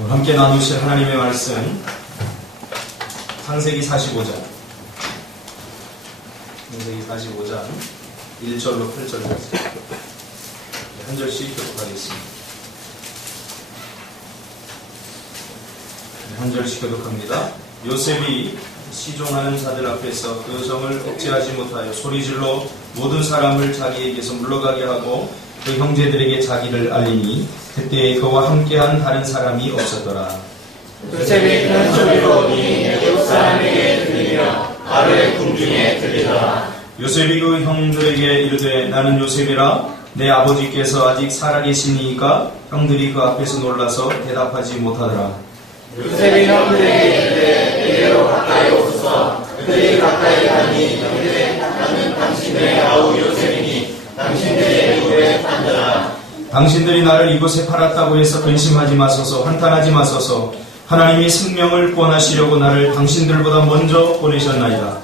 오늘 함께 나누실 하나님의 말씀 창세기 45장 1절로 8절까지 한 절씩 교독하겠습니다. 한 절씩 교독합니다. 요셉이 시종하는 자들 앞에서 그 성을 억제하지 못하여 소리질러 모든 사람을 자기에게서 물러가게 하고 그 형제들에게 자기를 알리니 그때 그와 함께한 다른 사람이 없었더라. 요셉이 큰 소리로 오니 애굽 사람에게 들리며 바로의 궁중에 들리더라. 요셉이 그 형들에게 이르되 나는 요셉이라. 내 아버지께서 아직 살아계시니까 형들이 그 앞에서 놀라서 대답하지 못하더라. 요셉이 형들에게 이르되 이리로 가까이 오소서. 그들이 가까이 가니 이르되 나는 당신의 아우 요셉이니 당신들이 애굽에 판더라. 당신들이 나를 이곳에 팔았다고 해서 근심하지 마소서. 한탄하지 마소서. 하나님이 생명을 구원하시려고 나를 당신들보다 먼저 보내셨나이다.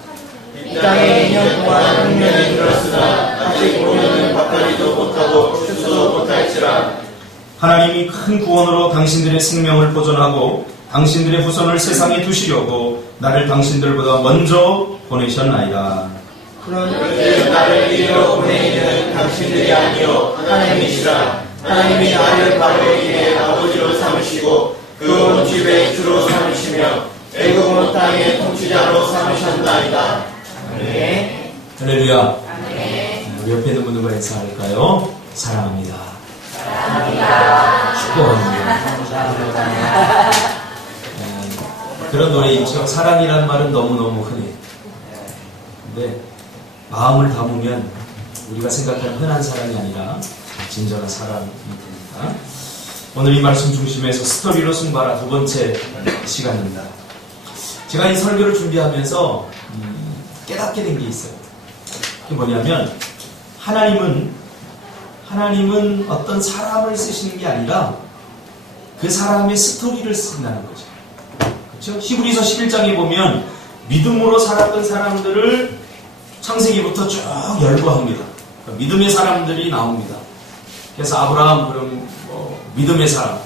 이 땅에 2년 동안 흉년이 들었으나 아직 보면은 밥벌이도 못하고 추수도 못할지라. 하나님이 큰 구원으로 당신들의 생명을 보존하고 당신들의 후손을 세상에 두시려고 나를 당신들보다 먼저 보내셨나이다. 그런데 나를 이리로 보내기는 당신들이 아니요 하나님이시라. 하나님이 나를 바로에게 아버지로 삼으시고 그 온 집의 주로 삼으시며 애굽 온 땅의 통치자로 삼으셨나이다. 아멘. 할렐루야. 우리 옆에 있는 분들과 인사할까요? 사랑합니다. 축복합니다. 그런 노래 있죠. 사랑이라는 말은 너무너무 흔해. 근데 마음을 담으면 우리가 생각하는 흔한 사랑이 아니라 진정한 사랑이 됩니다. 오늘 이 말씀 중심에서 스토리로 승부하라 두 번째 시간입니다. 제가 이 설교를 준비하면서 깨닫게 된 게 있어요. 그게 뭐냐면 하나님은 어떤 사람을 쓰시는 게 아니라 그 사람의 스토리를 쓴다는 거죠. 그렇죠? 히브리서 11장에 보면 믿음으로 살았던 사람들을 창세기부터 쭉 열거합니다. 믿음의 사람들이 나옵니다. 그래서 아브라함 그러면 믿음의 사람,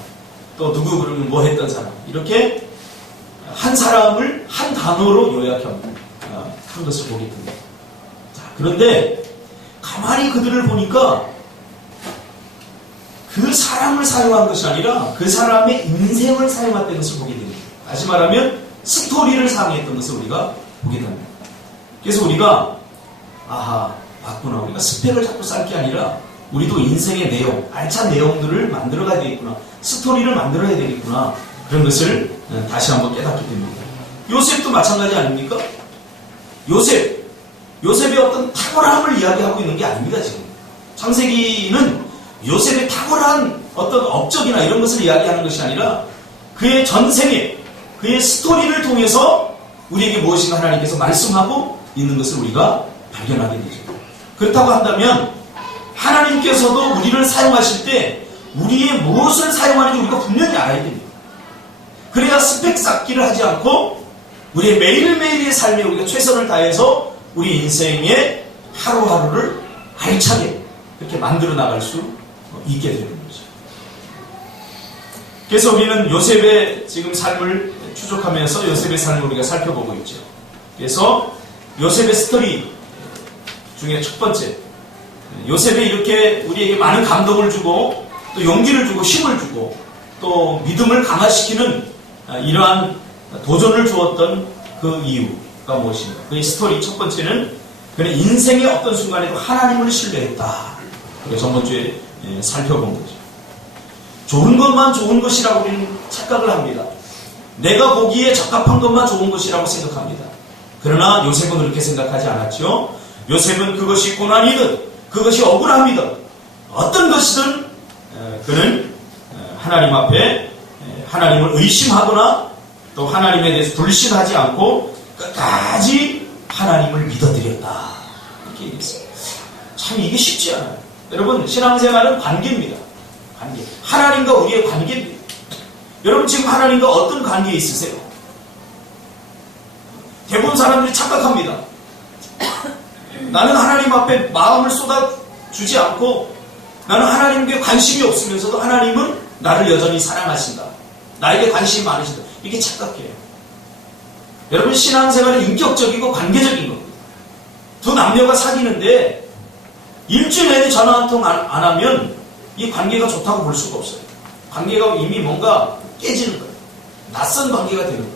또 누구 그러면 뭐 했던 사람, 이렇게 한 사람을 한 단어로 요약한 것을 보게 됩니다. 자, 그런데 가만히 그들을 보니까 그 사람을 사용한 것이 아니라 그 사람의 인생을 사용했던 것을 보게 됩니다. 다시 말하면 스토리를 사용했던 것을 우리가 보게 됩니다. 그래서 우리가 맞구나. 우리가 스펙을 자꾸 쌓을 게 아니라 우리도 인생의 내용, 알찬 내용들을 만들어가야 되겠구나. 스토리를 만들어야 되겠구나. 그런 것을 다시 한번 깨닫게 됩니다. 요셉도 마찬가지 아닙니까? 요셉의 어떤 탁월함을 이야기하고 있는 게 아닙니다, 지금. 창세기는 요셉의 탁월한 어떤 업적이나 이런 것을 이야기하는 것이 아니라 그의 전생에, 그의 스토리를 통해서 우리에게 무엇인가 하나님께서 말씀하고 있는 것을 우리가 발견하게 되죠. 그렇다고 한다면 하나님께서도 우리를 사용하실 때 우리의 무엇을 사용하는지 우리가 분명히 알아야 됩니다. 그래야 스펙 쌓기를 하지 않고 우리의 매일매일의 삶에 우리가 최선을 다해서 우리 인생의 하루하루를 알차게 그렇게 만들어 나갈 수 있게 되는 거죠. 그래서 우리는 요셉의 지금 삶을 추적하면서 요셉의 삶을 우리가 살펴보고 있죠. 그래서 요셉의 스토리 중에 첫 번째, 요셉이 이렇게 우리에게 많은 감동을 주고 또 용기를 주고 힘을 주고 또 믿음을 강화시키는 이러한 도전을 주었던 그 이유가 무엇인가? 그의 스토리 첫 번째는 그는 인생의 어떤 순간에도 하나님을 신뢰했다. 그래서 전번주에 살펴본 거죠. 좋은 것만 좋은 것이라고 우리는 착각을 합니다. 내가 보기에 적합한 것만 좋은 것이라고 생각합니다. 그러나 요셉은 그렇게 생각하지 않았죠. 요셉은 그것이 고난이든 그것이 억울함이든 어떤 것이든 그는 하나님 앞에 하나님을 의심하거나 또 하나님에 대해서 불신하지 않고 끝까지 하나님을 믿어드렸다. 이렇게 얘기했어요. 참 이게 쉽지 않아요. 여러분, 신앙생활은 관계입니다. 관계. 하나님과 우리의 관계입니다. 여러분 지금 하나님과 어떤 관계에 있으세요? 대부분 사람들이 착각합니다. 나는 하나님 앞에 마음을 쏟아주지 않고 나는 하나님께 관심이 없으면서도 하나님은 나를 여전히 사랑하신다. 나에게 관심이 많으시다. 이게 착각해요. 여러분, 신앙생활은 인격적이고 관계적인 겁니다. 두 남녀가 사귀는데 일주일 내내 전화 한 통 안 하면 이 관계가 좋다고 볼 수가 없어요. 관계가 이미 뭔가 깨지는 거예요. 낯선 관계가 되는 거예요.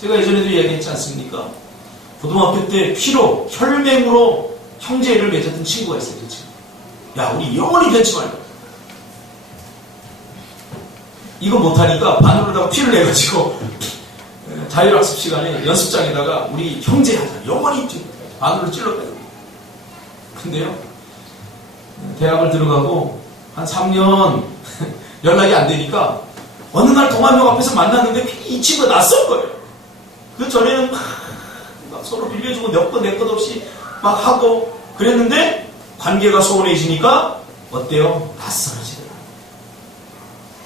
제가 예전에도 이야기했지 않습니까? 고등학교 때 피로, 혈맹으로 형제를 맺었던 친구가 있어요. 그 친구. 야, 우리 영원히 변치 말자. 이거 못하니까 바늘로다가 피를 내가지고 자율학습 시간에 연습장에다가 우리 형제 하자. 영원히 바늘로 찔렀거든요. 근데요, 대학을 들어가고 한 3년 연락이 안 되니까 어느 날 동안역 앞에서 만났는데 이 친구가 낯선 거예요. 그 전에는 막 서로 빌려주고 내 것 없이 막 하고 그랬는데 관계가 소원해지니까 어때요? 낯설어지더라고요.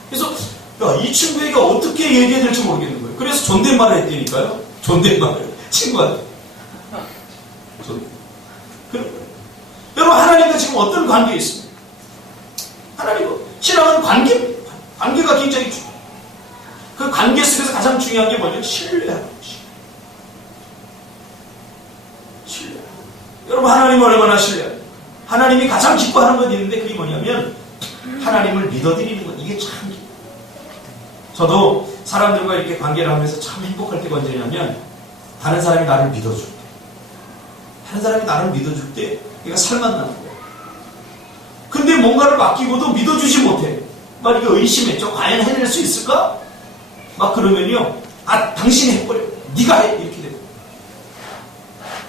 그래서 야, 이 친구에게 어떻게 얘기해야 될지 모르겠는 거예요. 그래서 존댓말을 했다니까요. 존댓말을 친구한테. 여러분, 하나님과 지금 어떤 관계에 있습니까? 하나님과 신앙은 관계가 굉장히 중요해요. 그 관계 속에서 가장 중요한 게 뭐냐면 신뢰하는 것이에요. 신뢰. 여러분, 하나님을 얼마나 신뢰해요? 하나님이 가장 기뻐하는 것 있는데 그게 뭐냐면 하나님을 믿어드리는 것. 이게 참 기뻐요. 저도 사람들과 이렇게 관계를 하면서 참 행복할 때가 언제냐면 다른 사람이 나를 믿어줄 때. 다른 사람이 나를 믿어줄 때 내가 살만 나는 거예요. 근데 뭔가를 맡기고도 믿어주지 못해. 막 이거 의심했죠. 과연 해낼 수 있을까? 막 그러면요. 아, 당신이 해버려. 네가 해. 이렇게 되고.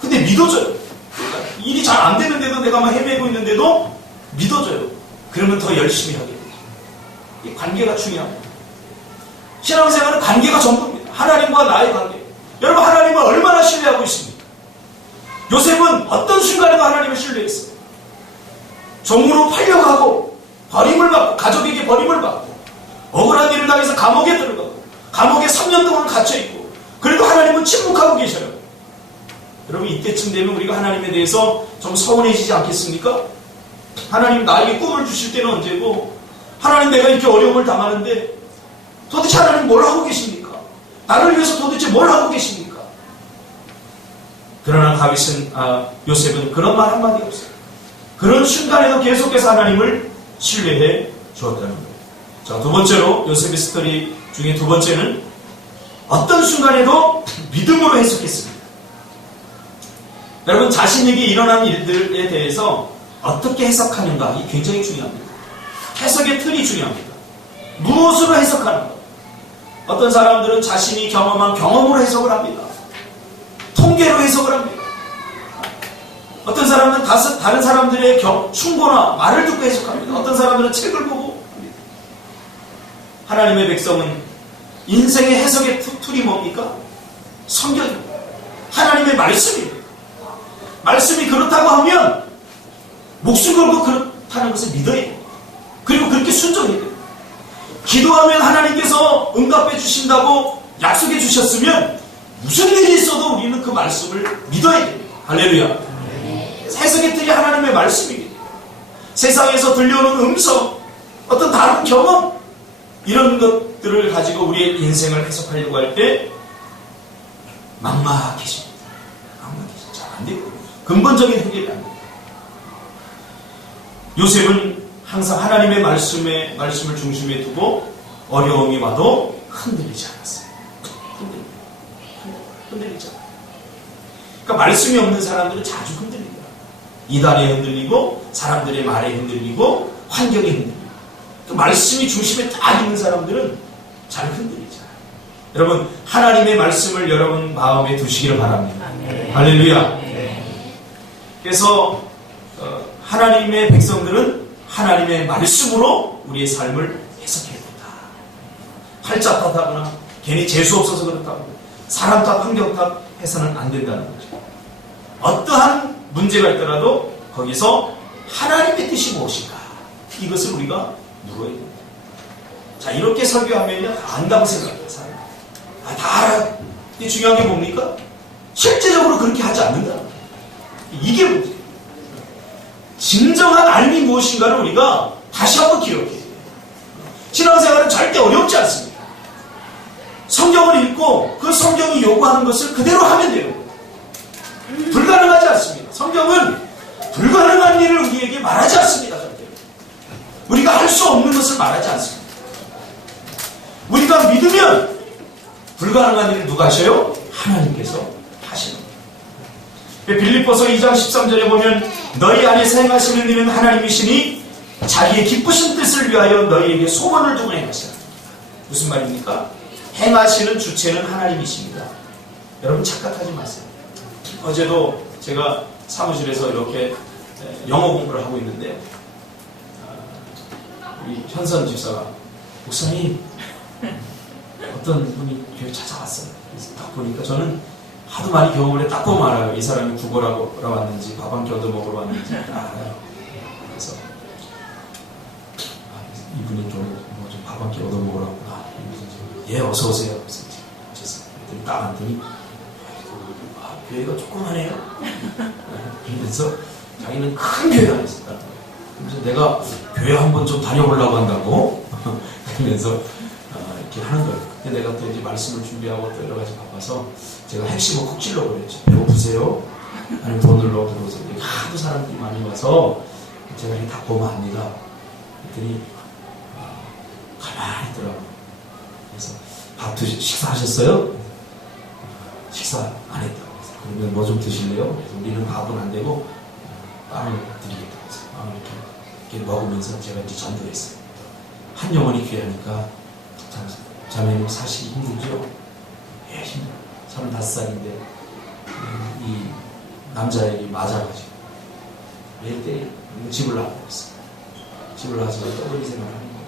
근데 믿어줘요. 그러니까 일이 잘 안 되는데도 내가 막 헤매고 있는데도 믿어줘요. 그러면 더 열심히 하게 돼요. 이 관계가 중요합니다. 신앙생활은 관계가 전부입니다. 하나님과 나의 관계. 여러분, 하나님을 얼마나 신뢰하고 있습니까? 요셉은 어떤 순간에도 하나님을 신뢰했어요. 종으로 팔려가고 버림을 받고 가족에게 버림을 받고 억울한 일을 당해서 감옥에 들어가고 감옥에 3년 동안 갇혀있고 그래도 하나님은 침묵하고 계셔요. 여러분, 이때쯤 되면 우리가 하나님에 대해서 좀 서운해지지 않겠습니까? 하나님 나에게 꿈을 주실 때는 언제고 하나님 내가 이렇게 어려움을 당하는데 도대체 하나님 뭘 하고 계십니까? 나를 위해서 도대체 뭘 하고 계십니까? 그러나 요셉은 그런 말 한마디 없어요. 그런 순간에도 계속해서 하나님을 신뢰해 주었다는 거예요. 자, 두 번째로 요셉의 스토리 중에 두 번째는 어떤 순간에도 믿음으로 해석했습니다. 여러분, 자신에게 일어난 일들에 대해서 어떻게 해석하는가, 이 굉장히 중요합니다. 해석의 틀이 중요합니다. 무엇으로 해석하는가? 어떤 사람들은 자신이 경험한 경험으로 해석을 합니다. 통계로 해석을 합니다. 어떤 사람은 다른 사람들의 충고나 말을 듣고 해석합니다. 어떤 사람들은 책을 보고 합니다. 하나님의 백성은 인생의 해석의 툴이 뭡니까? 성경입니다. 하나님의 말씀입니다. 말씀이 그렇다고 하면 목숨 걸고 그렇다는 것을 믿어야 됩니다. 그리고 그렇게 순종해야 됩니다. 기도하면 하나님께서 응답해 주신다고 약속해 주셨으면 무슨 일이 있어도 우리는 그 말씀을 믿어야 됩니다. 할렐루야. 해석의 틀이 하나님의 말씀입니다. 세상에서 들려오는 음성, 어떤 다른 경험, 이런 것들을 가지고 우리의 인생을 해석하려고 할 때 막막해집니다. 잘 안 되고 근본적인 해결이 안 됩니다. 요셉은 항상 하나님의 말씀을 중심에 두고 어려움이 와도 흔들리지 않았어요. 흔들리지 않아요. 그러니까 말씀이 없는 사람들은 자주 흔들립니다. 이단에 흔들리고 사람들의 말에 흔들리고 환경에 흔들리고 그 말씀이 중심에 딱 있는 사람들은 잘 흔들리지 않아요. 여러분, 하나님의 말씀을 여러분 마음에 두시기를 바랍니다. 네. 할렐루야. 네. 그래서 하나님의 백성들은 하나님의 말씀으로 우리의 삶을 해석해야 된다. 팔자 탓하거나 괜히 재수 없어서 그렇다고 사람 탓, 환경 탓 해서는 안 된다는 거죠. 어떠한 문제가 있더라도 거기서 하나님의 뜻이 무엇인가, 이것을 우리가 물어야 됩니다. 자, 이렇게 설교하면요 다 안다고 생각해요. 사람. 다 알아요. 근데 중요한 게 뭡니까? 실제적으로 그렇게 하지 않는다. 이게 문제예요. 진정한 알미 무엇인가를 우리가 다시 한번 기억해야 돼요. 신앙생활은 절대 어렵지 않습니다. 읽고 그 성경이 요구하는 것을 그대로 하면 되는 거예요. 불가능하지 않습니다. 성경은 불가능한 일을 우리에게 말하지 않습니다. 절대로. 우리가 할 수 없는 것을 말하지 않습니다. 우리가 믿으면 불가능한 일을 누가 하셔요? 하나님께서 하시는 거예요. 빌립보서 2장 13절에 보면 너희 안에서 행하시는 일은 하나님이시니 자기의 기쁘신 뜻을 위하여 너희에게 소원을 두고 행하시라. 무슨 말입니까? 행하시는 주체는 하나님이십니다. 여러분 착각하지 마세요. 어제도 제가 사무실에서 이렇게 영어 공부를 하고 있는데 우리 현선 집사가 목사님 어떤 분이 교회 찾아왔어요. 그래서 딱 보니까 저는 하도 많이 경험을 해 딱 보면 알아요. 이 사람이 국어라고 왔는지 밥 한 끼 얻어 먹으러 왔는지 다 알아요. 그래서 이분이 좀 밥 한 끼 얻어 먹으러 왔구나. 예, 어서 오세요. 그래서 딱 앉더니 교회가 조그만해요. 그러면서 자기는 큰 교회 다녔었다. 그래서 내가 교회 한번 좀 다녀보려고 한다고 그러면서 이렇게 하는 거예요. 근데 내가 또 이제 말씀을 준비하고 또 여러 가지 바빠서 제가 핵심을 콕 찔러버렸죠. 배고프세요? 아니면 돈을 넣어 들어오세요. 하도 사람들이 많이 와서 제가 이렇게 다 보면 압니다. 그랬더니 가만히 있더라고요. 그래서 밥 식사하셨어요? 식사 안 했다고. 그러면 뭐 좀 드실래요? 그래서 우리는 밥은 안 되고 빵을 드리겠다고 해서 빵을 이렇게 먹으면서 제가 이제 전도했어요. 한 영혼이 귀하니까 자매님 사시기 힘들죠? 예, 힘들어요. 35살인데 이 남자에게 맞아가지고 매일 때리고 집을 나가고 있어요. 집을 나가서 떠돌이 생활을 하는 거예요.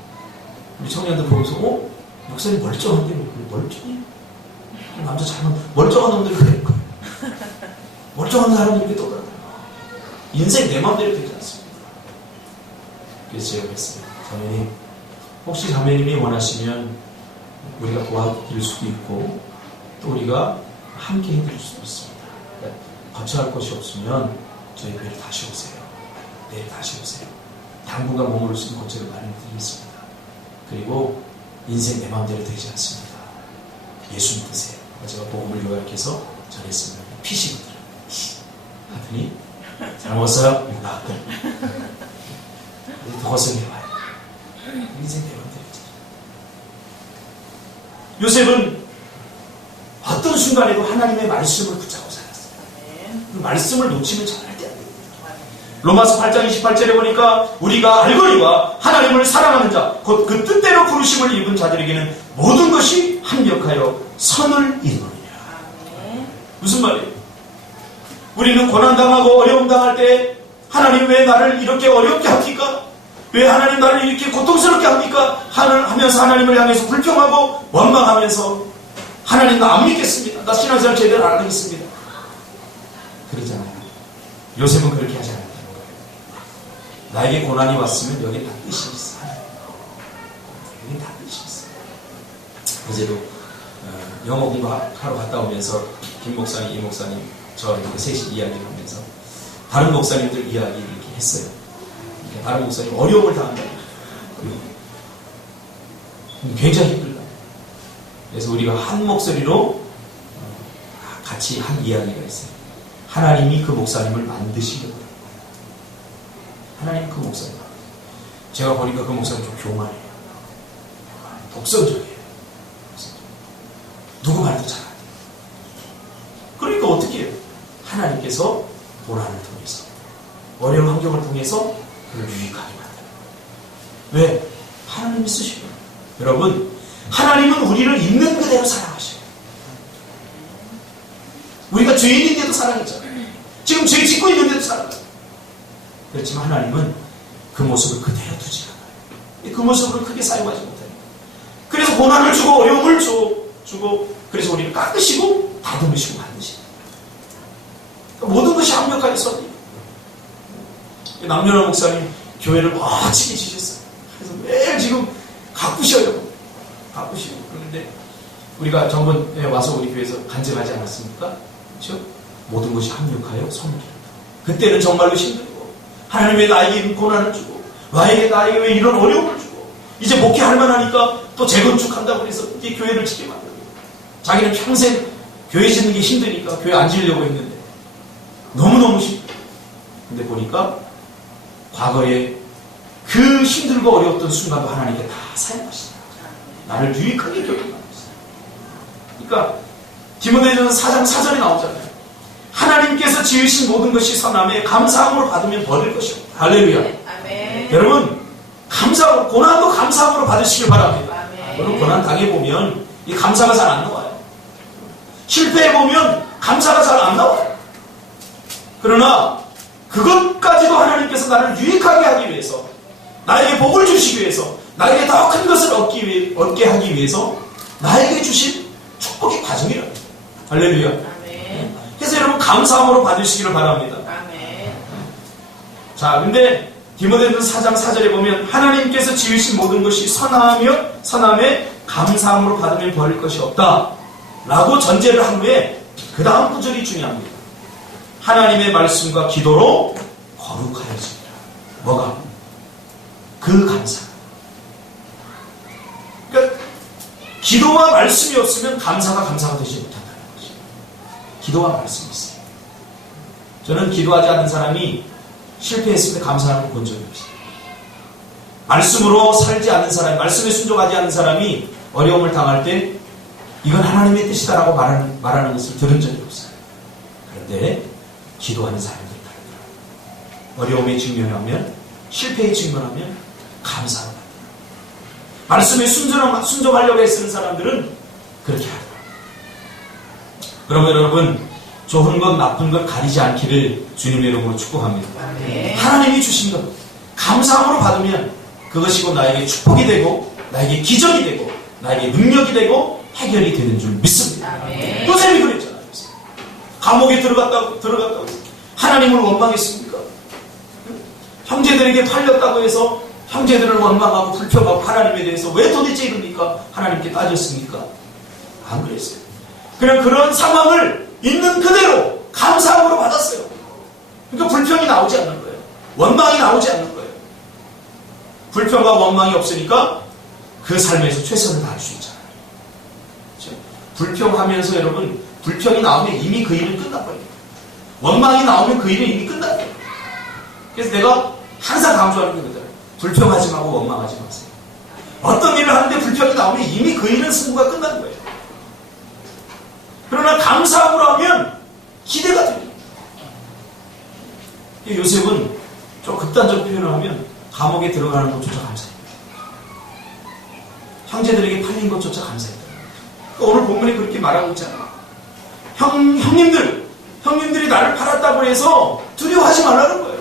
우리 청년들 보면서 목사님 멀쩡한데 멀쩡해? 남자 잘못 멀쩡한 놈들이 그럴 거예요. 멀쩡한 사람들이 이렇게 떠돌아다녀요. 인생 내 마음대로 되지 않습니다. 그래서 제가 그랬어요. 자매님 혹시 자매님이 원하시면 우리가 도와드릴 수도 있고 또 우리가 함께 해드릴 수도 있습니다. 그러니까 거처할 곳이 없으면 저희 교회를 다시 오세요. 내일 다시 오세요. 당분간 머무를 수 있는 거처를 마련해 드리겠습니다. 그리고 인생 내 마음대로 되지 않습니다. 예수 믿으세요. 제가 복음을 요약해서 전했습니다. 피시거든요. 하더니 잘 먹었어요? 나왔더니 더 고생해봐요. 인생 내 마음대로 되지. 요셉은 어떤 순간에도 하나님의 말씀을 붙잡고 살았어요. 그 말씀을 놓치면 잘할 때 안 됩니다. 로마서 8장 28절에 보니까 우리가 알거니와 하나님을 사랑하는 자, 곧 그 뜻대로 부르심을 입은 자들에게는 모든 것이 합력하여 선을 이루느니라. 무슨 말이에요? 우리는 고난당하고 어려움당할 때 하나님 왜 나를 이렇게 어렵게 합니까? 왜 하나님 나를 이렇게 고통스럽게 합니까? 하면서 하나님을 향해서 불평하고 원망하면서 하나님 나 안 믿겠습니다. 나 신앙생활 제대로 안 하겠습니다. 그러잖아요. 요셉은 그렇게 하지 않았다는 거예요. 나에게 고난이 왔으면 여기 다 뜻이 있어. 여기 다 뜻이 있어. 어제도 영어 공부하러 갔다 오면서 김 목사님, 이 목사님 저 이렇게 셋이 이야기를 하면서 다른 목사님들 이야기를 이렇게 했어요. 다른 목사님 어려움을 당한다. 굉장히 힘들다. 그래서 우리가 한 목소리로 같이 한 이야기가 있어요. 하나님이 그 목사님을 만드시려고. 하나님 그 목사님. 제가 보니까 그 목사님 좀 교만해요. 독선적이에요. 누구 말도 잘 안 돼요. 그러니까 어떻게 해요? 하나님께서 고난을 통해서 어려운 환경을 통해서 그를 유익하게 만드는 거예요. 왜? 하나님이 쓰시고. 여러분, 하나님은 우리를 있는 그대로 사랑하셔요. 우리가 죄인인데도 사랑했잖아요. 지금 죄 짓고 있는데도 사랑해요. 그렇지만 하나님은 그 모습을 그대로 두지 않아요. 그 모습으로 크게 사용하지 못해요. 그래서 고난을 주고 어려움을 주고 그래서 우리를 깎으시고 다듬으시고 만드시고 모든 것이 완벽하게 선이에요. 남녀란 목사님 교회를 멋지게 지셨어요. 그래서 매일 지금 가꾸셔요. 가꾸시고. 그런데 우리가 저번에 와서 우리 교회에서 간증하지 않았습니까? 그렇죠? 모든 것이 합력하여 선이다. 그때는 정말로 힘들고 하나님 왜 나에게 고난을 주고 나에게 왜 이런 어려움을 주고 이제 목회할 만하니까 또 재건축한다고 해서 이제 교회를 짓게 만들고 자기는 평생 교회 짓는 게 힘드니까 교회 안 지으려고 했는데 너무너무 힘들어. 근데 보니까 과거에 그 힘들고 어려웠던 순간도 하나님께 다 사용하시다. 나를 유익하게 교육하고 있어요. 그러니까 디모데전서 4장 4절에 나오잖아요. 하나님께서 지으신 모든 것이 선함에 감사함으로 받으면 버릴 것이요. 할렐루야. 아멘. 여러분 감사하고 고난도 감사함으로 받으시길 바랍니다. 아멘. 여러분 고난 당해보면 이 감사가 잘 안 나와요. 실패해보면 감사가 잘 안 나와요. 그러나 그것까지도 하나님께서 나를 유익하게 하기 위해서, 나에게 복을 주시기 위해서, 나에게 더 큰 것을 얻게 하기 위해서 나에게 주신 축복의 과정이라고. 할렐루야. 아멘. 그래서 여러분 감사함으로 받으시기를 바랍니다. 아멘. 자, 근데 디모데전서 4장 4절에 보면 하나님께서 지으신 모든 것이 선함에 감사함으로 받으면 버릴 것이 없다 라고 전제를 한 후에 그 다음 구절이 중요합니다. 하나님의 말씀과 기도로 거룩하여지리라. 뭐가? 그 감사. 그러니까 기도와 말씀이 없으면 감사가 되지 못한다는 거죠. 기도와 말씀이 있어요. 저는 기도하지 않는 사람이 실패했을 때 감사하는 걸 본 적이 없어요. 말씀으로 살지 않는 사람, 말씀에 순종하지 않는 사람이 어려움을 당할 때 이건 하나님의 뜻이다라고 말하는 것을 들은 적이 없어요. 그런데 기도하는 사람들이 다르더라고요. 어려움에 직면하면, 실패에 직면하면 감사합니다. 말씀에 순종하려고 애쓰는 사람들은 그렇게 하더라고요. 그러면 여러분, 좋은 것, 나쁜 것 가리지 않기를 주님의 이름으로 축복합니다. 네. 하나님이 주신 것, 감사함으로 받으면 그것이 곧 나에게 축복이 되고, 나에게 기적이 되고, 나에게 능력이 되고, 해결이 되는 줄 믿습니다. 아멘. 요셉이 그랬잖아요. 감옥에 들어갔다고 하나님을 원망했습니까? 형제들에게 팔렸다고 해서 형제들을 원망하고 불평하고 하나님에 대해서 왜 도대체 이럽니까? 하나님께 따졌습니까? 안 그랬어요. 그냥 그런 상황을 있는 그대로 감사함으로 받았어요. 그러니까 불평이 나오지 않는 거예요. 원망이 나오지 않는 거예요. 불평과 원망이 없으니까 그 삶에서 최선을 다할 수 있잖아요. 그렇죠? 불평하면서 여러분, 불평이 나오면 이미 그 일은 끝나버려요. 원망이 나오면 그 일은 이미 끝나버려요. 그래서 내가 항상 강조하는 게 그거잖아요. 불평하지 말고 원망하지 마세요. 어떤 일을 하는데 불평이 나오면 이미 그 일은 승부가 끝난 거예요. 그러나 감사함으로 하면 기대가 됩니다. 요셉은 좀 극단적 표현을 하면 감옥에 들어가는 것조차 감사해요. 형제들에게 팔린 것조차 감사했다. 오늘 본문에 그렇게 말하고 있잖아요. 형님들이 나를 팔았다고 해서 두려워하지 말라는 거예요.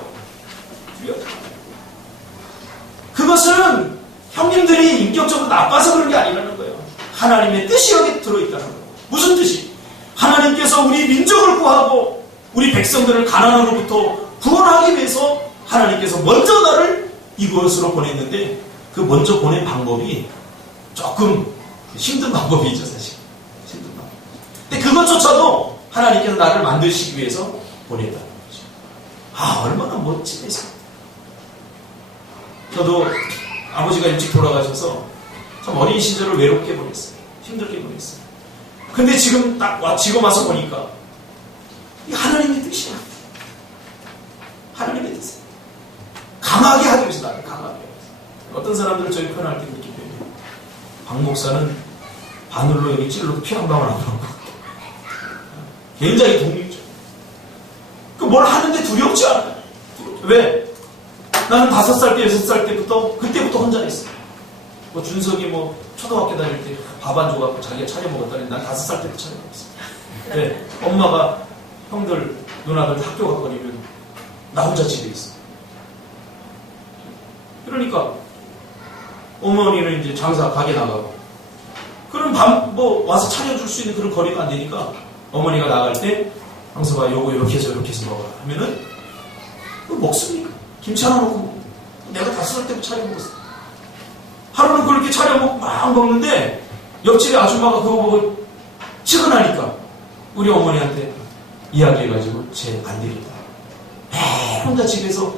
그것은 형님들이 인격적으로 나빠서 그런 게 아니라는 거예요. 하나님의 뜻이 여기 들어있다는 거예요. 무슨 뜻이? 하나님께서 우리 민족을 구하고 우리 백성들을 가나안으로부터 구원하기 위해서 하나님께서 먼저 나를 이곳으로 보냈는데 그 먼저 보낸 방법이 조금 힘든 방법이죠, 사실. 힘든 방법. 근데 그것조차도 하나님께서 나를 만드시기 위해서 보냈다는 거죠. 아, 얼마나 멋지겠어요. 저도 아버지가 일찍 돌아가셔서 참 어린 시절을 외롭게 보냈어요. 힘들게 보냈어요. 근데 지금 지금 와서 보니까 이게 하나님의 뜻이야. 하나님의 뜻이야. 강하게 하기 위해서 나를 강하게 하기 위해서. 어떤 사람들은 저희 표현할 때 그렇게 표현해요. 박 목사는 바늘로 여기 찔러도 피 한 방울 안 나오고 굉장히 독립적. 뭘 하는데 두렵지 않아요. 왜? 나는 5살 때, 6살 그때부터 혼자 했어요. 준석이 초등학교 다닐 때 밥 안 줘갖고 자기가 차려 먹었다니 난 5살 때부터 차려 먹었어요. 네, 엄마가 형들, 누나들 학교 가버리면 나 혼자 집에 있어. 그러니까 어머니는 이제 장사 가게 나가고 그럼 와서 차려줄 수 있는 그런 거리가 안 되니까 어머니가 나갈 때 형서가 요거 이렇게 해서 먹어라 하면은 먹습니까? 김치 하나 먹고 내가 5살 때부터 차려 먹었어. 하루는 그렇게 차려 먹고 막 먹는데 옆집에 아줌마가 그거 보고 측은하니까 우리 어머니한테 이야기해가지고 쟤 안 되겠다. 매일 혼자 집에서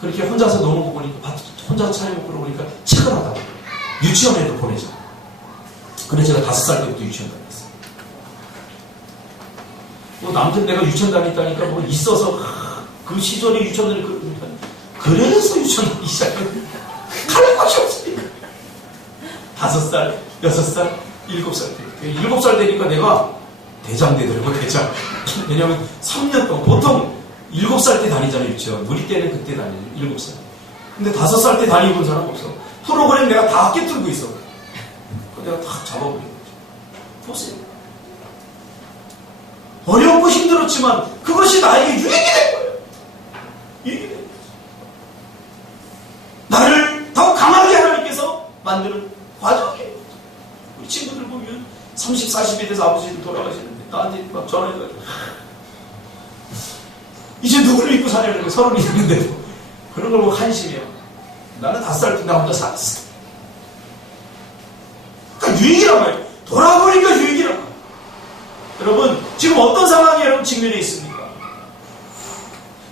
그렇게 혼자서 너무 보니까 혼자 차려 먹고 그러니까 측은하다고. 유치원에도 보내자. 그래서 제가 5살 때부터 유치원 다녔어요. 뭐 남들 내가 유치원 다녔다니까 뭐 있어서 그 시절에 유치원을 그래서 유치원 다니기 시작한 갈 곳이 없으니까 5살, 6살, 7살 때 7살 되니까 내가 대장 되더라고 대장. 왜냐면 3년 동안 보통 7살 때 다니잖아요 유치원. 우리 때는 그때 다니죠 7살. 근데 5살 때 다니본 사람 없어. 프로그램 내가 다 깨뚫고 있어. 내가 다 잡아버린 거죠. 보세요. 어렵고 힘들었지만 그것이 나에게 유익이 된 거예요. 유익이 된 거예요. 나를 더 강하게 하나님께서 만드는 과정이에요. 우리 친구들 보면 30, 40이 돼서 아버지도 돌아가시는데 나한테 막 전화해가지고 이제 누구를 믿고 사냐는 거예요. 30이 됐는데도 그런 걸 보고 한심해요. 나는 5살 때 나 혼자 살았어. 그러니까 유익이란 말이에요. 돌아보니까 유익이란 말이에요. 여러분 지금 어떤 상황이 여러분 직면해 있습니까?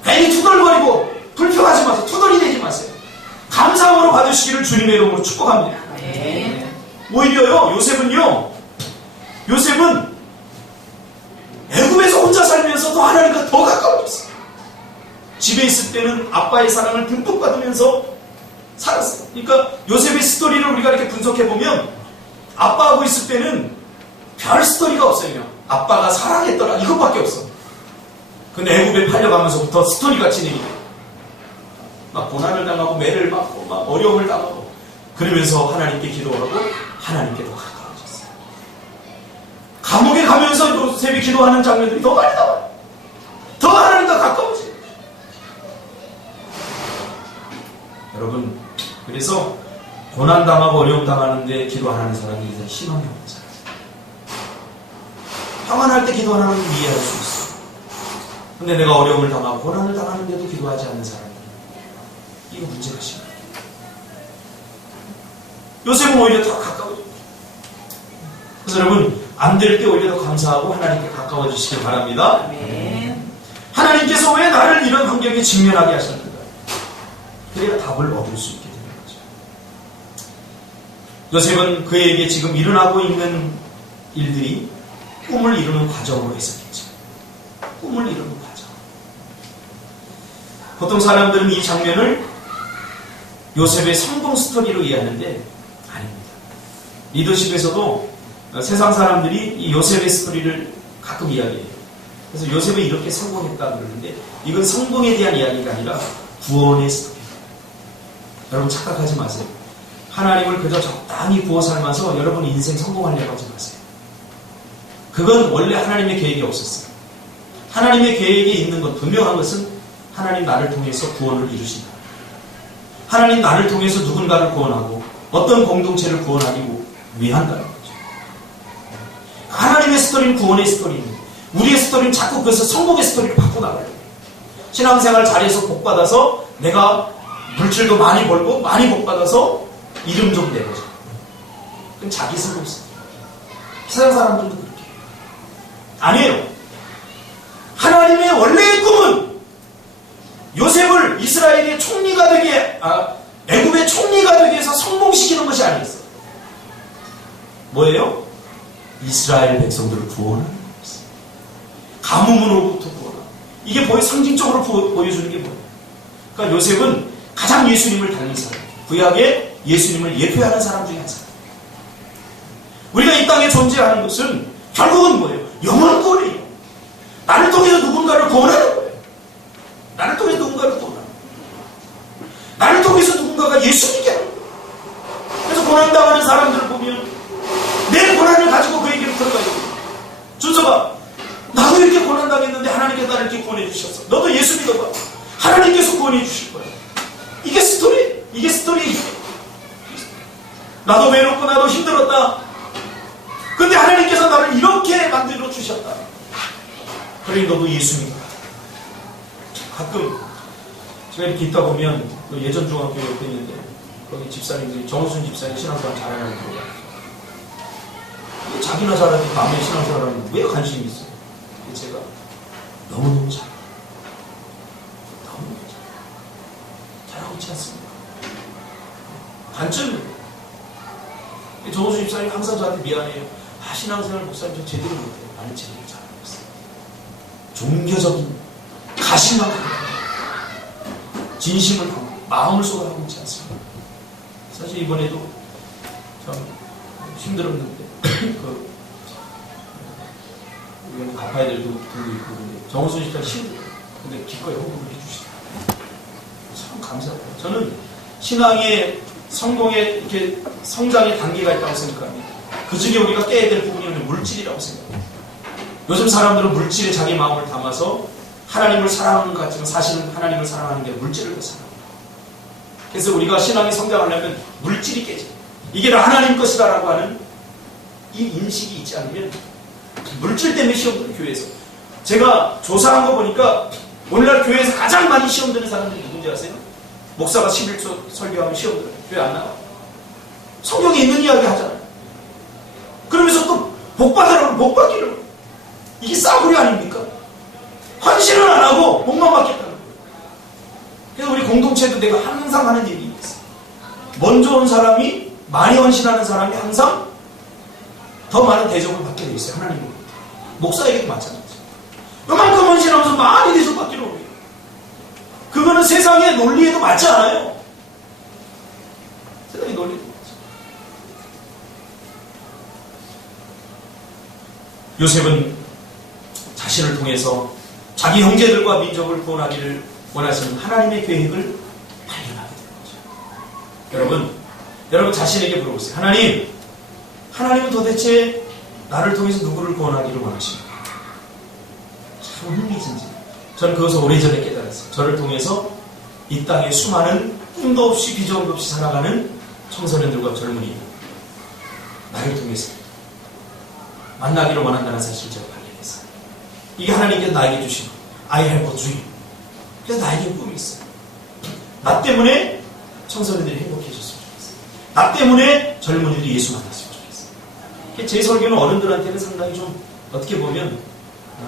괜히 투덜거리고 불평하지 마세요. 투덜이 되지 마세요. 감사함으로 받으시기를 주님의 이름으로 축복합니다. 아멘. 오히려요 요셉은 애굽에서 혼자 살면서 더 하나님과 더 가까워졌어요. 집에 있을 때는 아빠의 사랑을 듬뿍 받으면서 살았어요. 그러니까 요셉의 스토리를 우리가 이렇게 분석해보면 아빠하고 있을 때는 별 스토리가 없어요. 그냥 아빠가 사랑했더라 이것밖에 없어. 근데 애굽에 팔려가면서부터 스토리가 진행이 돼요. 막 고난을 당하고 매를 맞고 막 어려움을 당하고 그러면서 하나님께 기도하고 하나님께 더 가까워졌어요. 감옥에 가면서 요셉이 기도하는 장면들이 더 많이 나와요. 더 하나님과 가까워져요. 여러분 그래서 고난당하고 어려움 당하는데 기도 안 하는 사람이 이제 희망이 없는 사람. 평안할 때 기도 안 하는 건 이해할 수 있어. 근데 내가 어려움을 당하고 고난을 당하는데도 기도하지 않는 사람이 이거 문제가 심해요. 요셉은 오히려 더 가까워져요. 그래서 여러분 안 될 때 오히려 더 감사하고 하나님께 가까워지시길 바랍니다. 아멘. 하나님께서 왜 나를 이런 환경에 직면하게 하셨는가? 그래야 답을 얻을 수 있게 되는 거죠. 요셉은 그에게 지금 일어나고 있는 일들이 꿈을 이루는 과정으로 해석했죠. 꿈을 이루는 과정. 보통 사람들은 이 장면을 요셉의 성공 스토리로 이해하는데 아닙니다. 리더십에서도 세상 사람들이 이 요셉의 스토리를 가끔 이야기해요. 그래서 요셉이 이렇게 성공했다 그러는데 이건 성공에 대한 이야기가 아니라 구원의 스토리입니다. 여러분 착각하지 마세요. 하나님을 그저 적당히 구워 삶아서 여러분 인생 성공하려고 하지 마세요. 그건 원래 하나님의 계획이 없었어요. 하나님의 계획에 있는 것 분명한 것은 하나님 나를 통해서 구원을 이루신다. 하나님 나를 통해서 누군가를 구원하고 어떤 공동체를 구원하기 위한다는 거죠. 하나님의 스토리는 구원의 스토리입니다. 우리의 스토리는 자꾸 그것을 성공의 스토리로 바꿔나가요. 신앙생활 잘해서 복받아서 내가 물질도 많이 벌고 많이 복받아서 이름 좀 내보자. 그건 자기 성공 스토리. 세상 사람들도 그렇게 해요. 아니에요. 하나님의 원래의 꿈은 요셉을 이스라엘의 총리가 되게 애굽의 총리가 되기 위해서 성공시키는 것이 아니었어요. 뭐예요? 이스라엘 백성들을 구원하는 것이었어요. 가뭄으로부터 구원하는. 이게 상징적으로 보여주는 게 뭐예요? 그러니까 요셉은 가장 예수님을 닮은 사람, 구약의 예수님을 예표하는 사람 중에 한 사람. 우리가 이 땅에 존재하는 것은 결국은 뭐예요? 영원권이에요. 나를 통해서 누군가를 구원하는 거예요. 나를 통해서 누군가를 구원하는 거예요. 나를 통해서 누군가가 예수님께 하는 거예요. 그래서 고난당하는 사람들을 보면 내 고난을 가지고 그에게로 들어가야 돼요. 준서가 나도 이렇게 고난당했는데 하나님께서 나를 이렇게 구원해 주셨어. 너도 예수 믿어봐. 하나님께서 구원해 주실 거야. 이게 스토리. 이게 스토리. 나도 외롭고 나도 힘들었다. 근데 하나님께서 나를 이렇게 만들어 주셨다. 그러니 너도 예수 믿어. 가끔 제가 이렇게 있다 보면 예전 중학교 옆에 있는데 거기 집사님들이 정우순 집사님 신앙생활 잘하는 거예요. 자기나 잘하는 남의 신앙생활하는 왜 관심이 있어요? 제가 너무너무 잘해요. 너무너무 잘하고 있지 않습니까? 단점이에요. 정우순 집사님 항상 저한테 미안해요. 신앙생활 목사님 저 제대로 못해요. 나는 제대로 잘하고 있어요. 종교적인 가식만 진심을 담고 마음을 쏟아하고 있지 않습니다. 사실 이번에도 참 힘들었는데 우리가 갚아야 될 돈도 있고 근데 정우순 씨가 힘들어요. 근데 기꺼이 호응을 해주시더라고요. 참 감사합니다. 저는 신앙의 성공의 이렇게 성장의 단계가 있다고 생각합니다. 그 중에 우리가 깨야 될 부분이 물질이라고 생각합니다. 요즘 사람들은 물질에 자기 마음을 담아서 하나님을 사랑하는 것 같지만 사실은 하나님을 사랑하는 게 물질을 더 사랑합니다. 그래서 우리가 신앙이 성장하려면 물질이 깨져. 이게 다 하나님 것이다라고 하는 이 인식이 있지 않으면 물질 때문에 시험 드는 교회에서 제가 조사한 거 보니까 오늘날 교회에서 가장 많이 시험 드는 사람들이 누군지 아세요? 목사가 11조 설교하면 시험 들어요. 교회 안 나와. 성경에 있는 이야기 하잖아요. 그러면서 또 복받으라고 복받기를 이게 싸구려 아닙니까? 헌신은 안 하고 복만 받겠다는 거예요. 그래서 우리 공동체도 내가 항상 하는 얘기 있어요. 먼저 온 사람이 많이 헌신하는 사람이 항상 더 많은 대접을 받게 돼 있어요. 하나님으로부터. 목사에게도 마찬가지예요. 요만큼 헌신하면서 많이 대접받기로 해요. 그거는 세상의 논리에도 맞지 않아요. 세상의 논리에도 맞지 않아요. 요셉은 자신을 통해서 자기 형제들과 민족을 구원하기를 원하시는 하나님의 계획을 발견하게 되는 거죠. 여러분 자신에게 물어보세요. 하나님은 도대체 나를 통해서 누구를 구원하기를 원하십니까? 참 흥미진진해요. 저는 그것을 오래전에 깨달았어요. 저를 통해서 이 땅에 수많은 꿈도 없이 비전도 없이 살아가는 청소년들과 젊은이들 나를 통해서 만나기를 원한다는 사실을 제가 발견했어요. 이게 하나님께서 나에게 주신 I have a dream. 그래서 나에게 꿈이 있어요. 나 때문에 청소년들이 행복해졌으면 좋겠어요. 나 때문에 젊은이들이 예수 만났으면 좋겠어요. 제 설교는 어른들한테는 상당히 좀 어떻게 보면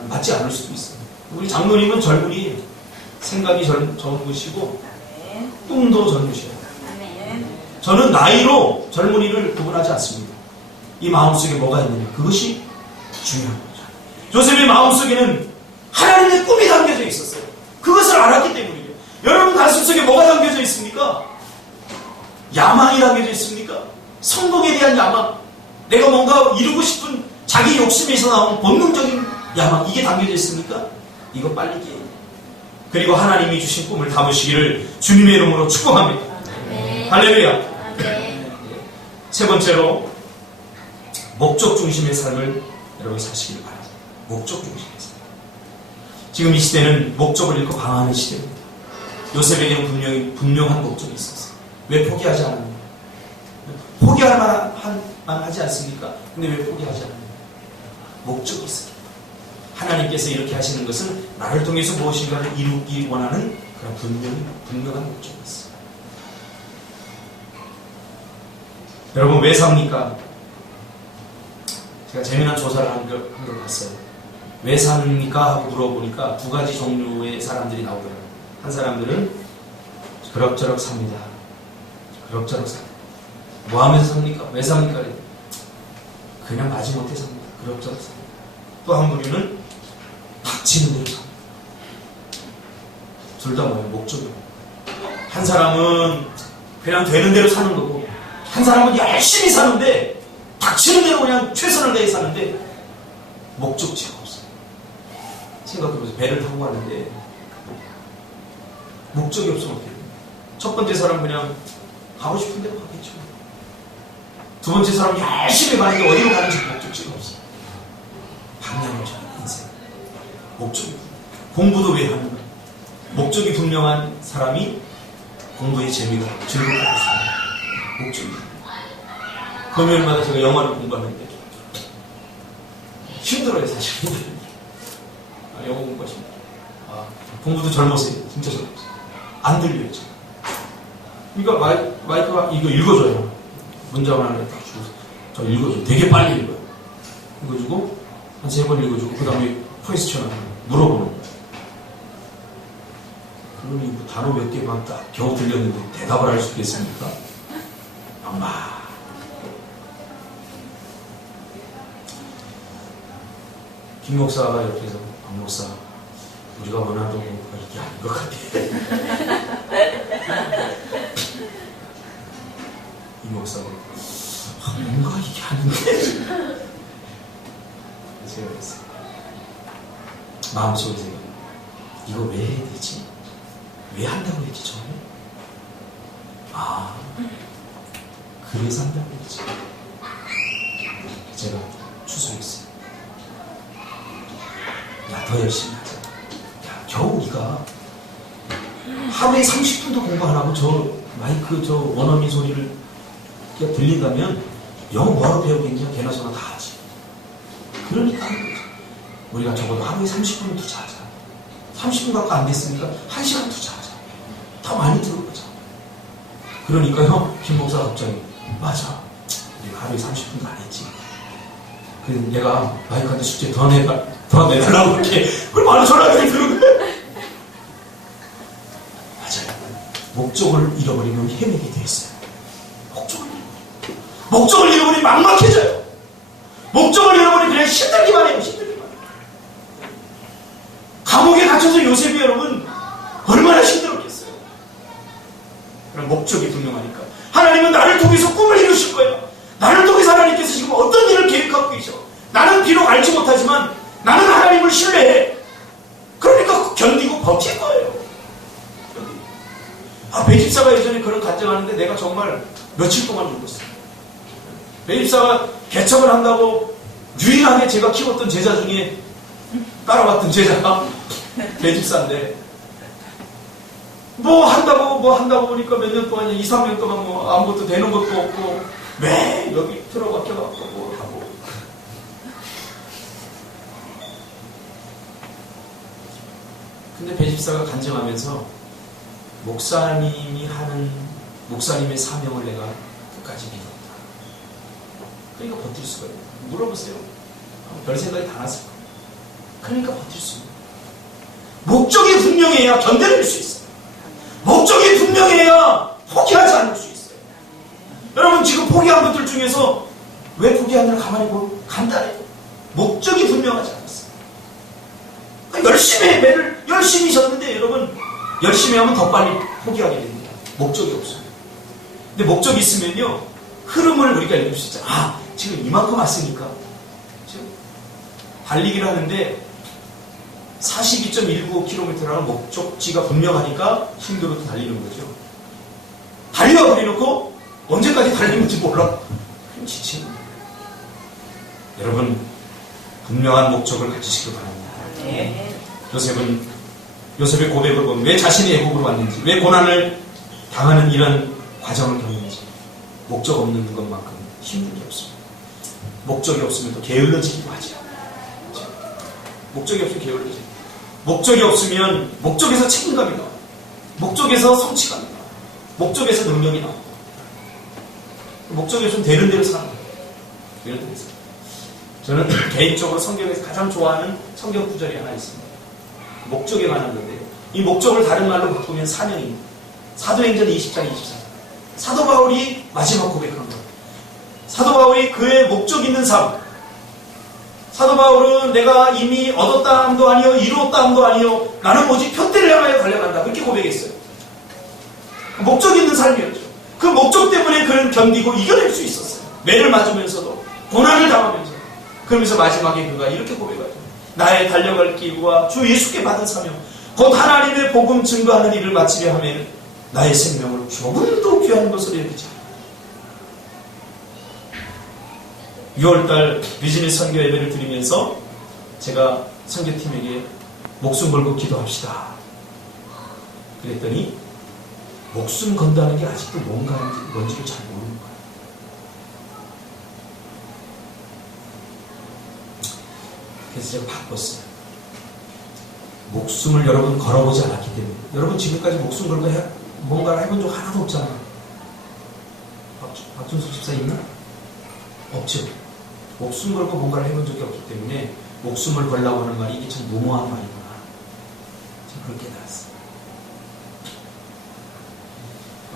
맞지 않을 수도 있어요. 우리 장로님은 젊은이 생각이 젊으시고 꿈도 젊으셔요. 저는 나이로 젊은이를 구분하지 않습니다. 이 마음속에 뭐가 있느냐 그것이 중요한 거죠. 요셉의 마음속에는 하나님의 꿈이 담겨져 있었어요. 그것을 알았기 때문이에요. 여러분 가슴속에 뭐가 담겨져 있습니까? 야망이 담겨져 있습니까? 성공에 대한 야망, 내가 뭔가 이루고 싶은 자기 욕심에서 나오는 본능적인 야망, 이게 담겨져 있습니까? 이거 빨리 깨요. 그리고 하나님이 주신 꿈을 담으시기를 주님의 이름으로 축복합니다. 네. 할렐루야. 네. 세 번째로 목적 중심의 삶을 여러분 사시길 바랍니다. 목적 중심의 삶. 지금 이 시대는 목적을 잃고 방황하는 시대입니다. 요셉에게는 분명한 목적이 있었어요. 왜 포기하지 않았느냐? 포기할 만하지 않습니까? 근데 왜 포기하지 않느냐? 목적이 있어요. 하나님께서 이렇게 하시는 것은 나를 통해서 무엇인가를 이루기 원하는 그런 분명한 목적이 있어요. 여러분 왜 삽니까? 제가 재미난 조사를 한 걸 봤어요. 왜 삽니까? 하고 물어보니까 두 가지 종류의 사람들이 나오더라고요. 한 사람들은 그럭저럭 삽니다. 그럭저럭 삽니다. 뭐 하면서 삽니까? 왜 삽니까? 그냥 마지못해 삽니다. 그럭저럭 삽니다. 또 한 부류는 닥치는 대로 삽니다. 둘 다 뭐예요? 목적이에요. 한 사람은 그냥 되는 대로 사는 거고 한 사람은 열심히 사는데 닥치는 대로 그냥 최선을 다해 사는데 목적지가 없어요. 생각해보세요. 배를 타고 가는데 목적이 없으면 어떻게 해요? 첫 번째 사람은 그냥 가고 싶은 대로 가겠죠. 두 번째 사람은 열심히 가는데 어디로 가는지 목적지가 없어요. 방향을 정하는 인생. 목적이 공부도 왜 하는 거예요? 목적이 분명한 사람이 공부의 재미가 즐겁게 있어요. 목적이. 금요일마다 제가 영어를 공부하는데 힘들어요, 사실. 영어 공부하십니다. 공부도 젊었어요. 진짜 젊었어요. 안 들려요, 지금. 그러니까 마이크가 이거 읽어줘요. 문장을 하나 딱 주고 저 읽어줘요. 되게 빨리 읽어요. 읽어주고 한 3번 읽어주고 그 다음에 퀘스천을 물어보는 거예요. 그러니 뭐 단어 몇 개만 딱 겨우 들렸는데 대답을 할 수 있겠습니까? 엄마. 김 목사가 옆에서 박 목사 우리가 원하는 공부가 이게 아닌 것 같아. 이 목사는 뭔가 이게 아닌데. 제가 그랬어요. 마음속에 제가 이거 왜 해야 되지? 왜 한다고 했지 처음에? 아, 그래서 한다고 했지. 제가 추스렸어요. 야, 더 열심히 하자. 야, 겨우 우리가 하루에 30분도 공부 안 하고 저 마이크 저 원어민 소리를 들린다면 영어 뭐하러 배우겠냐? 개나 소나 다 하지. 그러니까 하는 거죠. 우리가 적어도 하루에 30분은 투자하자. 30분 갖고 안 됐으니까 1시간 투자하자. 더 많이 들어보자. 그러니까요, 김 목사 갑자기 맞아. 우리가 하루에 30분도 안 했지. 그래서 내가 마이크한테 숙제 더 내달라고 그렇게 그걸 바로 전화기를 들은 거예요. 맞아요. 목적을 잃어버리면 헤매게 돼 있어요. 목적을 잃어버리면 막막해져요. 목적을 잃어버리면 그냥 힘들기만 해요. 힘들기만 해요. 감옥에 갇혀서 요셉이 여러분 얼마나 힘들었겠어요. 그럼 목적이 분명하니까 하나님은 나를 통해서 꿈을 이루실 거예요. 나를 통해서 하나님께서 지금 어떤 일을 계획하고 계셔. 나는 비록 알지 못하지만 나는 하나님을 신뢰해. 그러니까 견디고 버틸 거예요. 배집사가 예전에 그런 간증하는데 내가 정말 며칠 동안 울었어요. 배집사가 개척을 한다고 유일하게 제가 키웠던 제자 중에 따라왔던 제자가 배집사인데 뭐 한다고 보니까 몇 년 동안 2, 3년 동안 뭐 아무것도 되는 것도 없고 왜 여기 들어박혀갖고 뭐 하고 근데 배집사가 간증하면서 목사님이 하는 목사님의 사명을 내가 끝까지 믿었다. 그러니까 버틸 수가 있어요. 물어보세요. 별 생각이 다 났을 거예요. 그러니까 버틸 수 있어요. 목적이 분명해야 견뎌낼 수 있어요. 목적이 분명해야 포기하지 않을 수 있어요. 여러분 지금 포기한 것들 중에서 왜 포기하느라 가만히 보고 간단해요. 목적이 분명하지 않았어요. 그러니까 열심히 매를 열심히 졌는데 여러분 열심히 하면 더 빨리 포기하게 됩니다. 목적이 없어요. 근데 목적이 있으면요 흐름을 우리가 읽을 수 있잖아요. 아 지금 이만큼 왔으니까 지금 달리기를 하는데 42.195km라는 목적지가 분명하니까 힘들어도 달리는 거죠. 달려와 버려놓고 언제까지 달리는지 몰라. 그럼 지치는 거예요. 여러분 분명한 목적을 가지시길 바랍니다. 네. 요셉의 고백을 보면 왜 자신이 애국으로 왔는지, 왜 고난을 당하는 이런 과정을 겪는지 목적 없는 것만큼 힘든 게 없습니다. 목적이 없으면 또 게을러지기도 하죠. 목적이 없으면 게을러지고 목적이 없으면 목적에서 책임감이 나와요. 목적에서 성취감이 나와요. 목적에서 능력이 나와요. 목적이 없으면 되는 대로 사는 거예요. 되는 대로 사는 거예요. 저는 개인적으로 성경에서 가장 좋아하는 성경 구절이 하나 있습니다. 목적에 관한 건데 이 목적을 다른 말로 바꾸면 사명입니다. 사도행전 20장 24절. 사도 바울이 마지막 고백한 거예요. 사도 바울이 그의 목적 있는 삶. 사도 바울은 내가 이미 얻었다 함도 아니요 이루었다 함도 아니요 나는 오직 편대를 향하여 달려간다. 그렇게 고백했어요. 목적 있는 삶이었죠. 그 목적 때문에 그는 견디고 이겨낼 수 있었어요. 매를 맞으면서도 고난을 당하면서 그러면서 마지막에 그가 이렇게 고백하죠. 나의 달려갈 길과 주 예수께 받은 사명 곧 하나님의 복음 증거하는 일을 마치려 하면 나의 생명을 조금도 귀한 것으로 여기지 않아. 6월달 비즈니스 선교 예배를 드리면서 제가 선교팀에게 목숨 걸고 기도합시다. 그랬더니 목숨 건다는 게 아직도 뭔지를 잘 모르는 거예요. 그래서 제가 바꿨어요. 목숨을 여러분 걸어보지 않았기 때문에 여러분 지금까지 목숨 걸고 뭔가를 해본 적 하나도 없잖아요. 박준수 집사 있나? 없죠. 목숨 걸고 뭔가를 해본 적이 없기 때문에 목숨을 걸라고 하는 말이 이게 참 무모한 말이구나. 제가 그렇게 깨달았어요.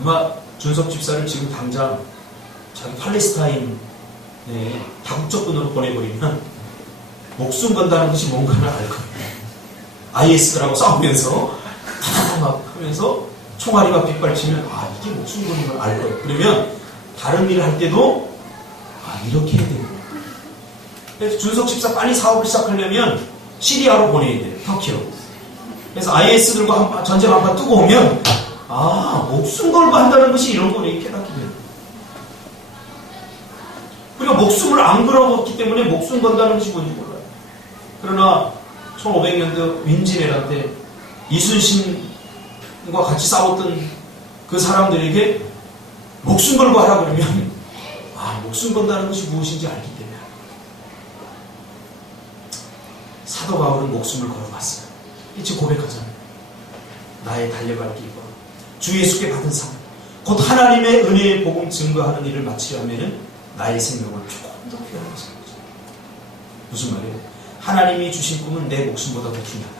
아마 준석 집사를 지금 당장 자기 팔레스타인에 다국적군으로 보내버리면 목숨 건다는 것이 뭔가를 알 거예요. IS들하고 싸우면서 다다닥 막 하면서 총알이 막 빗발치면 아 이게 목숨 거는 걸 알 거예요. 그러면 다른 일을 할 때도 아 이렇게 해야 되는 거예요. 그래서 준석 집사 빨리 사업을 시작하려면 시리아로 보내야 돼요. 터키로. 그래서 IS 들고 전쟁 한판 뜨고 오면 아 목숨 걸고 한다는 것이 이런 거네 깨닫게 돼요. 우리가 목숨을 안 걸어봤기 때문에 목숨 건다는 것이 뭔지 몰라요. 그러나 1500년대 윈지네라 때 이순신과 같이 싸웠던 그 사람들에게 목숨 걸고 하라 그러면 아 목숨 건다는 것이 무엇인지 알기 때문에 사도 바울은 목숨을 걸어봤어요. 지금 고백하잖아요. 나의 달려갈 길과 주 예수께 받은 상 곧 하나님의 은혜의 복음 증거하는 일을 마치려 하면은 나의 생명을 조금 더 귀하게 하신 거죠. 무슨 말이에요? 하나님이 주신 꿈은 내 목숨보다 더 중요하다.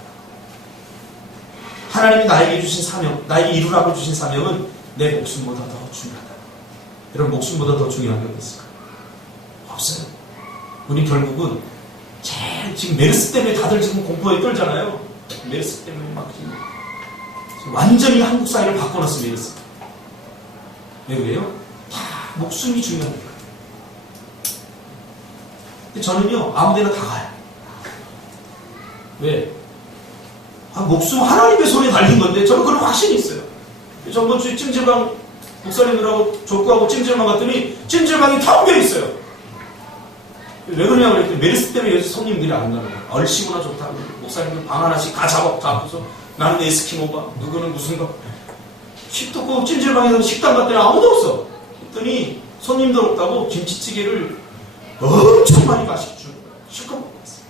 하나님이 나에게 주신 사명, 나에게 이루라고 주신 사명은 내 목숨보다 더 중요하다. 여러분 목숨보다 더 중요한 게 어딨을까요? 없어요. 우리 결국은 제일 지금 메르스 때문에 다들 지금 공포에 떨잖아요. 메르스 때문에 막 지금 완전히 한국 사회를 바꿔놨어 메르스. 왜 그래요? 다 목숨이 중요하니까. 근데 저는요 아무데나 다 가요. 왜? 아, 목숨 하나님의 손에 달린 건데 저는 그런 확신이 있어요. 저번 주에 찜질방 목사님들하고 족구하고 찜질방 갔더니 찜질방이 텅 비어 있어요. 왜 그러냐고 그랬더니 메르스 때문에 요새 손님들이 안 나는 거예요. 얼씨구나 좋다고. 목사님들 방 하나씩 다 잡고서 나는 에스키모바 누구는 무슨 거 식도 찜질방에서 식당 갔더니 아무도 없어. 그랬더니 손님들 없다고 김치찌개를 엄청 많이 마시고 주는 거예요. 실컷 먹고 있어요.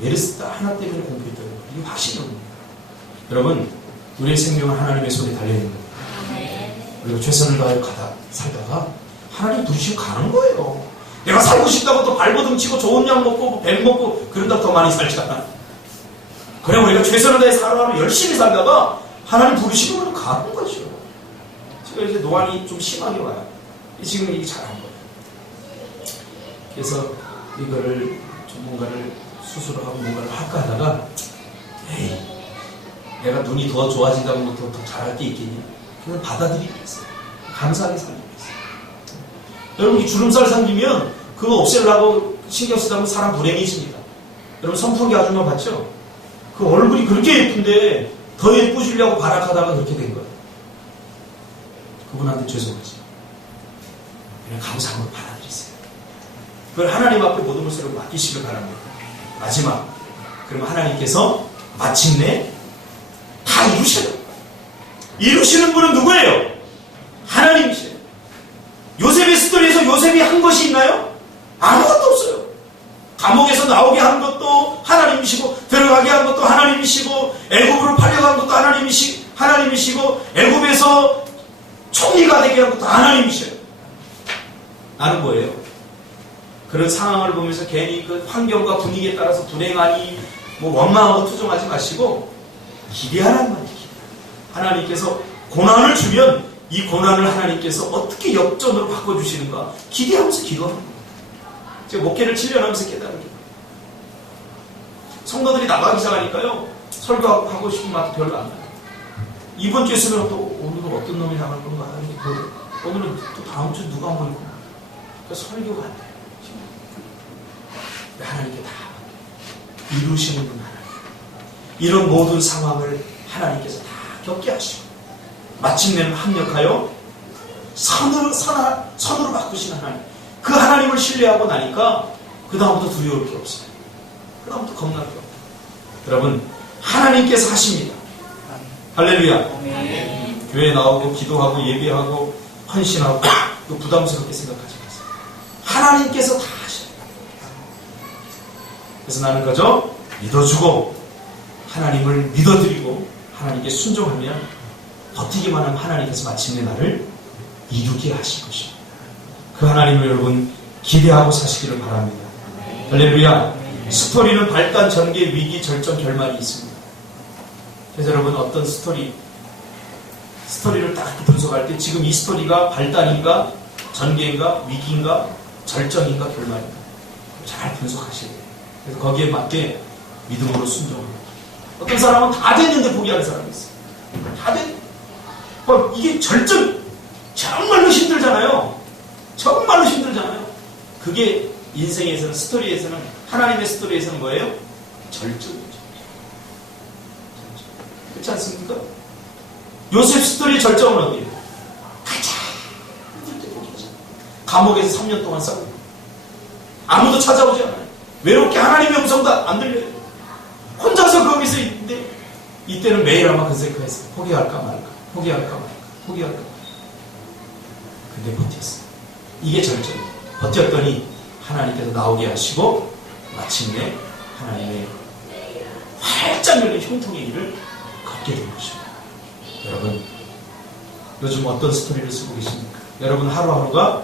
메르스 하나 때문에 공부했다는 거예요. 이게 확신이 없는 거예요. 여러분 우리의 생명은 하나님의 손에 달려있는 거예요. 그리고 최선을 다해 살다가 하나님 부르시면 가는 거예요. 내가 살고 싶다고 또 발버둥 치고 좋은 약 먹고 뱀 먹고 그런다고 더 많이 살잖아. 그래 우리가 최선을 다해 살아가면 열심히 살다가 하나님 부르시면 가는 거죠. 제가 이제 노안이 좀 심하게 와요. 지금 이게 잘한 거예요. 그래서 이거를 전문가를 수술을 하고 뭔가를 할까 하다가 에이 내가 눈이 더 좋아진다고 더 잘할 게 있겠냐. 그냥 받아들이고 있어요. 감사하게 살고 있어요. 여러분 이 주름살 생기면 그거 없애려고 신경 쓰다 보면 사람 불행해집니다. 여러분 선풍기 아줌마 봤죠? 그 얼굴이 그렇게 예쁜데 더 예쁘시려고 발악하다가 그렇게 된 거예요. 그분한테 죄송하지. 그냥 감사함으로 받아들이세요. 그걸 하나님 앞에 모든 것을 맡기시길 바랍니다. 마지막 그러면 하나님께서 마침내 다 이루셔요. 이루시는 분은 누구예요? 하나님이세요. 요셉의 스토리에서 요셉이 한 것이 있나요? 아무것도 없어요. 감옥에서 나오게 한 것도 하나님이시고 들어가게 한 것도 하나님이시고 애굽으로 팔려간 것도 하나님이시고 애굽에서 총리가 되게 한 것도 하나님이셔요. 나는 뭐예요? 그런 상황을 보면서 괜히 그 환경과 분위기에 따라서 불행하니 뭐 원망하고 투정하지 마시고 기대하라는 말이에요. 하나님께서 고난을 주면 이 고난을 하나님께서 어떻게 역전으로 바꿔주시는가 기대하면서 기도하는 거예요. 제가 목회를 7년 하면서 깨달은 게 성도들이 나가기 시작하니까요 설교하고 싶은 맛도 별로 안 나요. 이번 주에 쓰면 또 오늘은 어떤 놈이 나갈 건가 오늘은 또 다음 주 누가 안 보이고 설교가 안 돼요. 하나님께 다 이루시는 분 하나님. 이런 모든 상황을 하나님께서 다 겪게 하시고 마침내는 합력하여 선으로 바꾸신 하나님. 그 하나님을 신뢰하고 나니까 그 다음부터 두려울 게 없어요. 그 다음부터 겁날 게 없어요. 여러분 하나님께서 하십니다. 할렐루야. 교회 나오고 기도하고 예배하고 헌신하고 또 부담스럽게 생각하지 마세요. 하나님께서 다 하셔요. 그래서 나는 그저 믿어주고 하나님을 믿어드리고 하나님께 순종하면 버티기만 하면 하나님께서 마침내 나를 이루게 하실 것입니다. 그 하나님을 여러분 기대하고 사시기를 바랍니다. 할렐루야. 스토리는 발단, 전개, 위기, 절정, 결말이 있습니다. 그래서 여러분 어떤 스토리를 딱 분석할 때 지금 이 스토리가 발단인가, 전개인가, 위기인가, 절정인가, 결말인가 잘 분석하셔야 돼요. 그래서 거기에 맞게 믿음으로 순종합니다. 어떤 사람은 다 됐는데 포기하는 사람이 있어요. 다 됐. 이게 정말로 힘들잖아요. 정말로 힘들잖아요. 그게 인생에서는, 스토리에서는, 하나님의 스토리에서는 뭐예요? 절정이죠. 그렇지 않습니까? 요셉 스토리의 절정은 어디예요? 가장 힘들 때 포기하죠. 감옥에서 3년 동안 싸우고 아무도 찾아오지 않아요. 외롭게 하나님의 음성도 안 들려요. 혼자서 거기서 있는데 이때는 매일 아마 그 생각했어요. 포기할까 말까, 포기할까 말까, 포기할까 말까. 근데 버텼어요. 이게 절정이에요. 버텼더니 하나님께서 나오게 하시고 마침내 하나님의 활짝 열린 형통의 길을 걷게 된 것입니다. 여러분, 요즘 어떤 스토리를 쓰고 계십니까? 여러분 하루하루가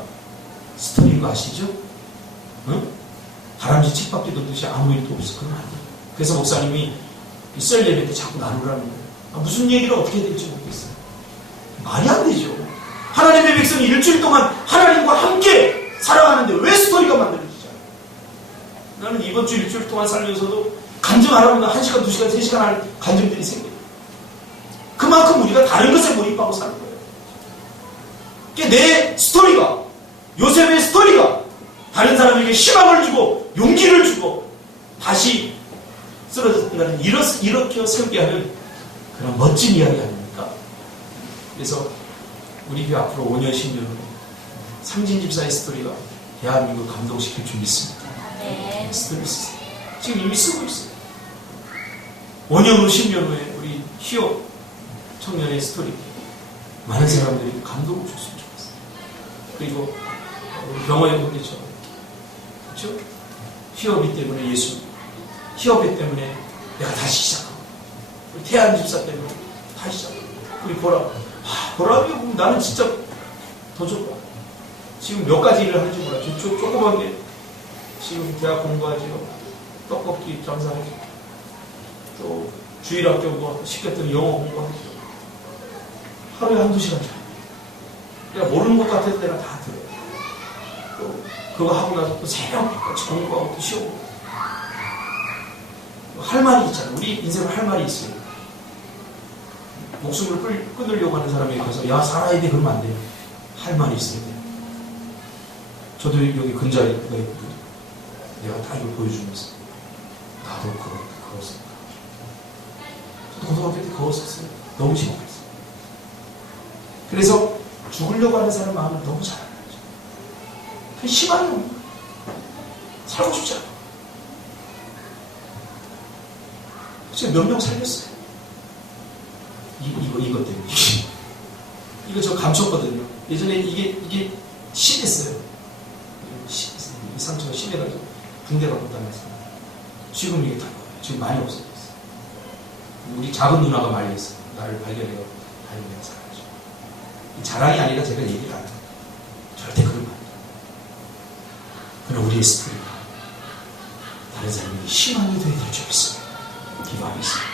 스토리인 거 아시죠? 응? 다람쥐 쳇바퀴 돌듯이 아무 일도 없어. 그건 아니에요. 그래서 목사님이 썰 예배 때 자꾸 나누라는 거예요. 무슨 얘기를 어떻게 해야 될지 모르겠어요. 말이 안 되죠. 하나님의 백성이 일주일 동안 하나님과 함께 살아가는데 왜 스토리가 만들어지지 않아요? 나는 이번 주 일주일 동안 살면서도 간증 안 하면 1시간, 2시간, 3시간 할 간증들이 생겨요. 그만큼 우리가 다른 것에 몰입하고 사는 거예요. 그러니까 내 스토리가, 요셉의 스토리가 다른 사람에게 희망을 주고 용기를 주고 다시 쓰러졌다는 이렇게 설계 하는 그런 멋진 이야기 아닙니까? 그래서 우리 교회 앞으로 5년, 10년 후에 상진 집사의 스토리가 대한민국 감동시킬 줄 믿습니다. 네. 스토리 있어요. 지금 이미 쓰고 있어요. 5년 후, 10년 후에 우리 히옵 청년의 스토리 많은 사람들이 감동을 줬으면 좋겠어요. 그리고 병어에 보내죠. 그렇죠? 히옵이 때문에 예수, 히옵이 때문에 내가 다시 시작하고, 우리 태안 집사 때문에 다시 시작하고, 우리 보람이 보면 나는 진짜 더 좋아. 지금 몇 가지 일을 하는지 몰라. 조그만 게 지금 대학 공부하지요. 떡볶이 장사하죠. 또 주일학교 뭐 시켰더니 영어 공부하죠. 하루에 1-2시간 자요. 내가 모르는 것 같을 때는 다 들어요. 또 그거 하고 나서 또 새벽까지 공부하고 또 쉬고. 할 말이 있잖아요. 우리 인생에 할 말이 있어요. 목숨을 끊으려고 하는 사람에게 가서 야 살아야 돼 그러면 안 돼요. 할 말이 있어야 돼요. 저도 여기 근자리가 있거든요. 내가 다 이걸 보여주면서 나도 그었어. 저도 고등학교 때 그었었어요. 너무 심각했어요. 그래서 죽으려고 하는 사람 마음을 너무 잘 알아요. 그 희망이 없는 거예요. 살고 싶지 않아. 제가 몇 명 살렸어요. 이것 때문에. 이거 저 감췄거든요. 예전에 이게 심했어요. 이 상처가 심해가지고 붕대 갖고 다녔어요. 지금 이게 다 거예요. 지금 많이 없어졌어요. 우리 작은 누나가 말렸어요. 나를 발견해서 다니면서 살아야죠. 자랑이 아니라 제가 얘기를 안 해요. 절대 그러면 안 돼요. 그러나 우리의 스토리가 다른 사람에게 희망이 되어야 될 줄 믿습니다. 기도하겠습니다.